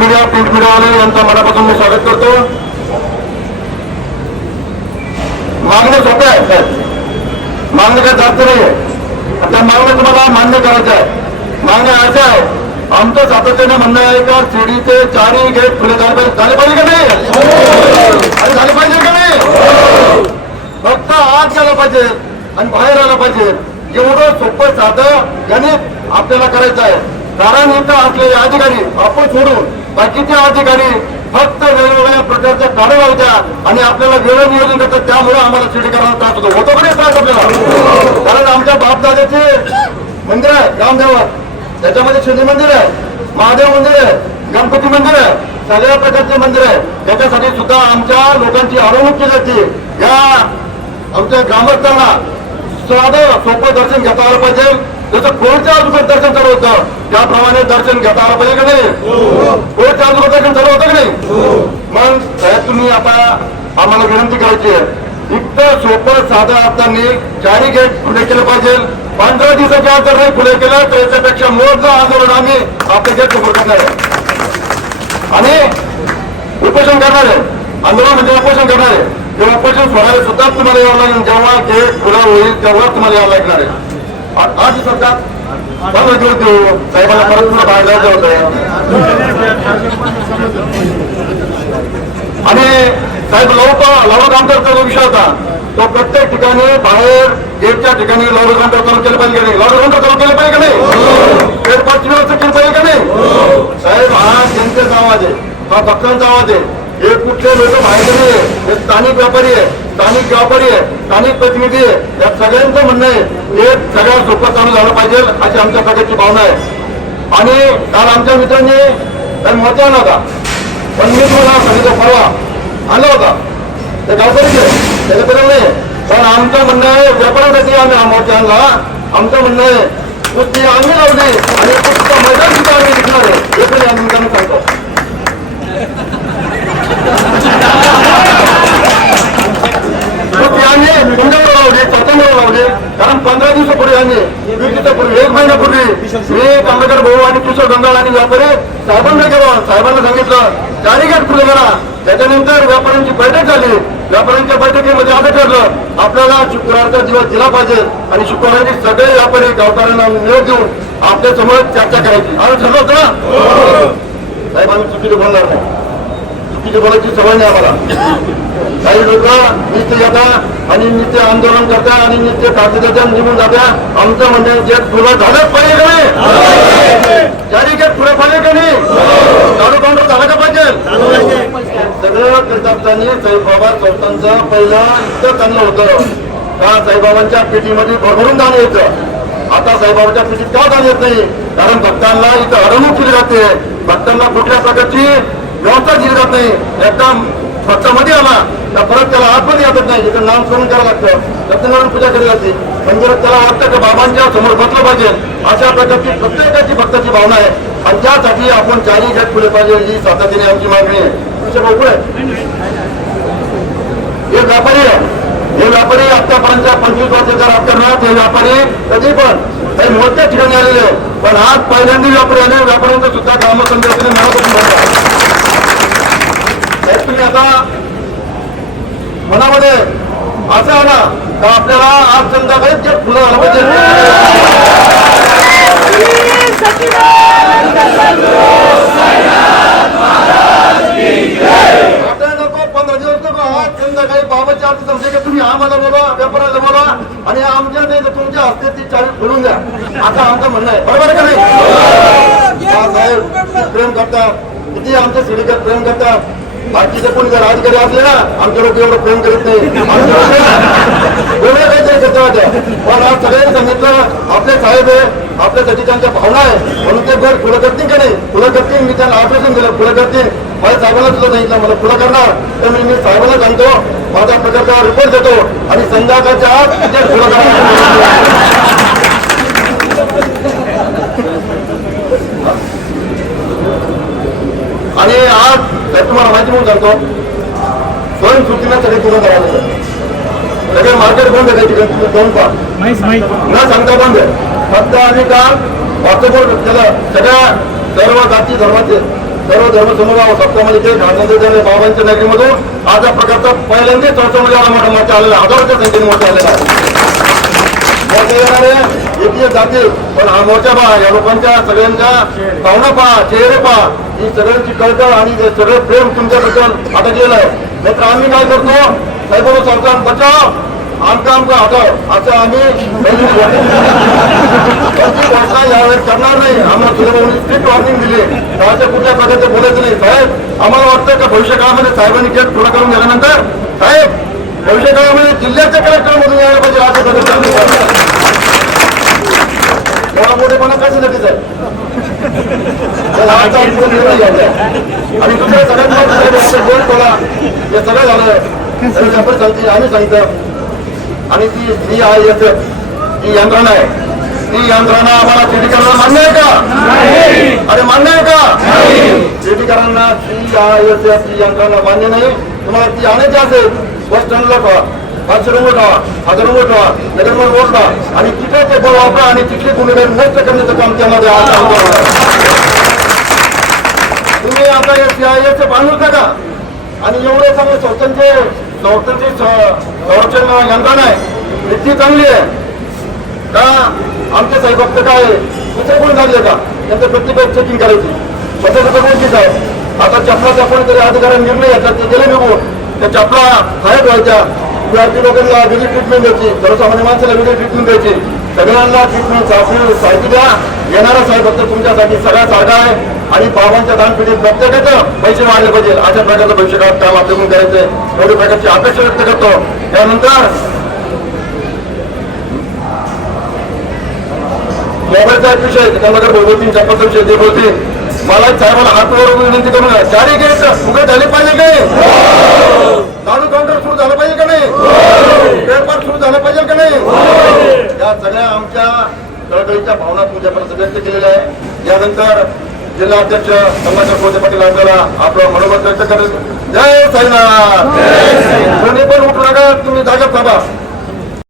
Media print मीडियावाले यांचा मनापासून मी स्वागत करतो. मागणं सोपं आहे साहेब. मागणं काय जास्त नाही आहे त्या मागण्या तुम्हाला मान्य करायचं आहे. मागण्या असं आहे आमचं सातत्याने म्हणणं आहे का सीडीचे चारही गेट खुले झाले पाहिजे. झाले पाहिजे का नाही? अरे झाले पाहिजे का नाही? फक्त आत गेला पाहिजे आणि बाहेर आला पाहिजे. एवढं सोपं साधं याने आपल्याला करायचं आहे. कारण इथं असलेले अधिकारी आपण सोडून बाकीचे अधिकारी फक्त वेगवेगळ्या प्रकारच्या काढे होत्या आणि आपल्याला वेळ नियोजन करतात त्यामुळे आम्हाला शिडीकरांना त्रास होतो. होतो का त्रास आपल्याला? कारण आमच्या बापदादाचे मंदिर आहे रामदेवात त्याच्यामध्ये शिंदे मंदिर आहे महादेव मंदिर आहे गणपती मंदिर आहे सगळ्या प्रकारचे मंदिर आहे. त्याच्यासाठी सुद्धा आमच्या लोकांची अडवणूक केली जाते. या आमच्या ग्रामस्थांना साधं सोपं दर्शन घेता आलं पाहिजे. त्याचं कोणत्या रुपये दर्शन चालू होतं. त्याप्रमाणे दर्शन घेता आलं पाहिजे का नाही? कोणत्या रुपये दर्शन चालू होतं का नाही? मग साहेब तुम्ही आता आम्हाला विनंती करायची आहे. इतकं सोपं साधं असताना चारी गेट खुले केलं पाहिजे. पंधरा दिवसाच्या आत जर नाही खुले केलं तर याच्यापेक्षा मोठं आंदोलन आम्ही आपल्या गेट समोर करणार आहे. आणि उपोषण करणार आहे. आंदोलन म्हणजे उपोषण करणार आहे. ते उपोषण सोडायला सुद्धा तुम्हाला यावं लागेल. जेव्हा गेट खुला होईल तेव्हा तुम्हाला यावं लागणार आहे. आ- आज सरकार पंधरा दिवस देऊ साहेबांना परत पुन्हा बाहेर जायचं होतं. आणि साहेब लवकर लवक काउंटरचा जो विषय होता तो प्रत्येक ठिकाणी बाहेर गेटच्या ठिकाणी लवक काउंटर चालू केलं पाहिजे का नाही? लवक काउंटर चालू केलं पाहिजे का नाही? पेटपाटची व्यवस्था केली पाहिजे का नाही? साहेब हा जनतेचा आवाज आहे. हा भक्तांचा आवाज आहे. हे कुठले लोक बाहेर नाही हे स्थानिक व्यापारी आहे. स्थानिक व्यापारी आहे स्थानिक प्रतिनिधी आहे या सगळ्यांचं म्हणणं आहे हे सगळ्या सोपं चालू झालं पाहिजे अशी आमच्या सगळ्याची भावना आहे. आणि काल आमच्या मित्रांनी काही मोर्चा आला होता. पण मी तुम्हाला सांगितलं परवा आला होता. ते गावकरीच आहे त्याचं नाही पण आमचं म्हणणं आहे व्यापारासाठी आम्ही हा मोर्चा आणला. आमचं म्हणणं आहे कुस्ती आम्ही लावली आणि कुस्तीचं मैदान सुद्धा आम्ही जिंकणार आहे. हे पण या निमित्तानं सांगतो कुस्ती आम्ही तुमच्यावर लावली स्वतंत्र लावली कारण पंधरा दिवसापूर्वी आम्ही वीस दिवसापूर्वी एक महिन्यापूर्वी मी कांबेकर भाऊ आणि किशोर गंगाळ आणि व्यापारी साहेबांना गेलो साहेबांना सांगितलं चारी गेट खुले करा. त्याच्यानंतर व्यापाऱ्यांची बैठक झाली. व्यापाऱ्यांच्या बैठकीमध्ये असं ठरलं आपल्याला शुक्रवारचा दिवस दिला पाहिजे आणि शुक्रवारी सगळे व्यापारी गावकऱ्यांना निरोप देऊन आपल्यासमोर चर्चा करायची. आम्ही ठरलं होतं ना? साहेब आम्ही चुकीचं बोलणार नाही. चुकीची बोलायची सवय नाही आम्हाला. काही लोक नित्य येतात आणि नित्य आंदोलन करतात आणि नित्य कागदाच्या निघून जातात आमचं म्हणजे जे तुला झालंच पाहिजे का नाही? जारी गेट पुढे पाहिजे का नाही चालू काउंटर झालं का पाहिजे सगळं करत असताना साईबाबा स्वतःचं इतकं चांगलं होतं. का साईबाबांच्या पेटीमध्ये भरभरून दान येतं आता साईबाबाच्या पेटीत का दान येत नाही? कारण भक्तांना इथं हरवणूक केली जाते. भक्तांना कुठल्या प्रकारची व्यवस्था दिली जात नाही. एकदम स्वतःमध्ये आला तर परत त्याला आतमध्ये येतच नाही. इथं नामस्मरण करावं लागतं. सत्यनारायण पूजा केली जाते. म्हणजे त्याला वाटतं की बाबांच्या समोर बसलं पाहिजे. अशा प्रकारची प्रत्येकाची भक्ताची भावना आहे. आणि त्यासाठी आपण चारही गेट फुले पाहिजे ही सातत्याने आमची मागणी आहे. तुमच्या भाऊ आहे? हे व्यापारी हे व्यापारी आतापर्यंत पंचवीस वर्षाच्या राजकारणात हे व्यापारी कधी पण काही मोठ्या ठिकाणी आलेले पण आज पहिल्यांदा व्यापारी आले व्यापाऱ्यांचं सुद्धा ग्रामसंघाने मनापासून बोलतात तुम्ही आता मनामध्ये असं आहे ना तर आपल्याला आज संध्याकाळीच जे फुलं आलं पाहिजे आता नको पंधरा दिवस नको आज संध्याकाळी बाबाच्या आरती समजे की तुम्ही आम्हाला बोला व्यापाराला बोला आणि आमच्या नाही तर तुमच्या हस्ते ती चावी खोलून द्या. आता आमचं म्हणणं आहे. बरोबर का नाही? हा साहेब प्रेम करतात किती आमच्या सिडीकर प्रेम करतात बाकीचे कोणी जर अधिकारी असले ना आमचे लोक एवढं प्रेम करत नाही. काहीतरी. पण आज सगळ्यांनी सांगितलं आपले साहेब आहे आपल्यासाठी त्यांच्या भावना आहे. म्हणून ते घर फुलं करतील का नाही? फुलं करतील मी त्यांना आश्वासन दिलं फुलं करतील. माझ्या साहेबांना सुद्धा सांगितलं मला फुलं करणार. तर मी मी साहेबांना सांगतो माझा प्रकारचा रिपोर्ट देतो आणि संध्याकाळच्या आत ते फुलं करणार. आणि आज तर तुम्हाला माहिती म्हणून सांगतो दोन सुट्टीला सगळे गुन्हा करायला सगळे मार्केट बंद आहे तिकडे दोन पा न सांगता बंद आहे. फक्त आम्ही काम वास्तव त्याला सगळ्या सर्व जाती धर्माचे सर्व धर्मसमूह सप्तामध्ये जे घाटनंतर बाबांच्या नगरीमधून आज या प्रकारचा पहिल्यांदाच चौथामध्ये म्हणजे आला मोठा मोठा आलेला हजारोच्या संख्येने मोठा आलेला आहे. मोर्चा येणारे एकही जातील पण हा मोर्चा पहा या लोकांच्या सगळ्यांच्या भावना पहा चेहरे पहा. ही सगळ्यांची कळकळ आणि सगळं प्रेम तुमच्याबद्दल अटकलेलं आहे मित्र आम्ही काय करतो? साहेबांना सरकार बचाव. आमचं आमचं हटाव असं आम्ही घोषणा यावेळेस करणार नाही. आम्हाला तुझ्या स्ट्रिक्ट वॉर्निंग दिली. त्याच्या कुठल्या प्रकारचे बोलायचं नाही. साहेब आम्हाला वाटतं का भविष्य काळामध्ये साहेबांनी केस पुढे करून गेल्यानंतर साहेब भविष्य काळामध्ये जिल्ह्याच्या कलेक्टरमधून यायला पाहिजे असं सगळं थोडा मोठेपणा कशासाठी सर चला, निर्णय घ्यायचा आणि दुसरं सगळ्यांना बोल बोला हे सगळं झालं. आम्ही सांगतो. आणि ती सी आय एस ही यंत्रणा आहे. ती यंत्रणा आम्हाला सिटीकरांना मान्य आहे का? अरे मान्य आहे का? सिटीकरांना सी आय एस एफ ही यंत्रणा मान्य नाही. तुम्हाला ती आणायची असेल बस स्टँडला ठेवा. पाचशे रुपये ठेवा हजार रुपये ठेवा नगरवर बोल ठेवा आणि तिथे ते बळ वापरा आणि तिथली गुन्हेगार नष्ट करण्याचं काम त्यामध्ये. तुम्ही आता या सी आय एस बांधूच नका आणि एवढे सगळे संस्थांचे संस्थेची संरक्षण यंत्रणा आहे. इतकी चांगली आहे. का? आमचे साहेब फक्त काय दुसरे कोणी झाले का? त्यांचं प्रत्येक चेकिंग करायची. स्वतःचं कोणतीच आहे. आता चपलाचा कोणीतरी अधिकाऱ्यांनी निर्णय घेतला ते गेले निघून त्या चपला खायत व्हायच्या. विद्यार्थी लोकांना वेगळी ट्रीटमेंट द्यायची. सर्वसामान्य माणसाला वेगळी ट्रीटमेंट द्यायची. सगळ्यांना ट्रीटमेंट चाचणी साहित्य द्या. येणारा साहेब फक्त तुमच्यासाठी सगळ्या जागा आहे. आणि बाबांच्या दानपेटीत प्रत्येकाचं पैसे वाढले पाहिजे. अशा प्रकारचं भविष्यकाळात काम आपल्याकडून करायचंय. एवढी प्रकारची अपेक्षा व्यक्त करतो. त्यानंतर मोबाईलचा एक विषय बोलतील विषय ते बोलतील मला एक साहेबाला हात वर विनंती करून गेट उघडे झाले पाहिजे का नाही? चालू काउंटर सुरू झालं पाहिजे का नाही? पेपर सुरू झालं पाहिजे का नाही? या सगळ्या आमच्या कळकळीच्या भावना तुमच्यापर्यंत व्यक्त केलेल्या आहे यानंतर जिल्हा अध्यक्ष संभाजी कोते पाटील आपल्याला आपलं मनोबत व्यक्त करेल जय साईनाथ! कोणी पण उठू नका तुम्ही जागा थांबा.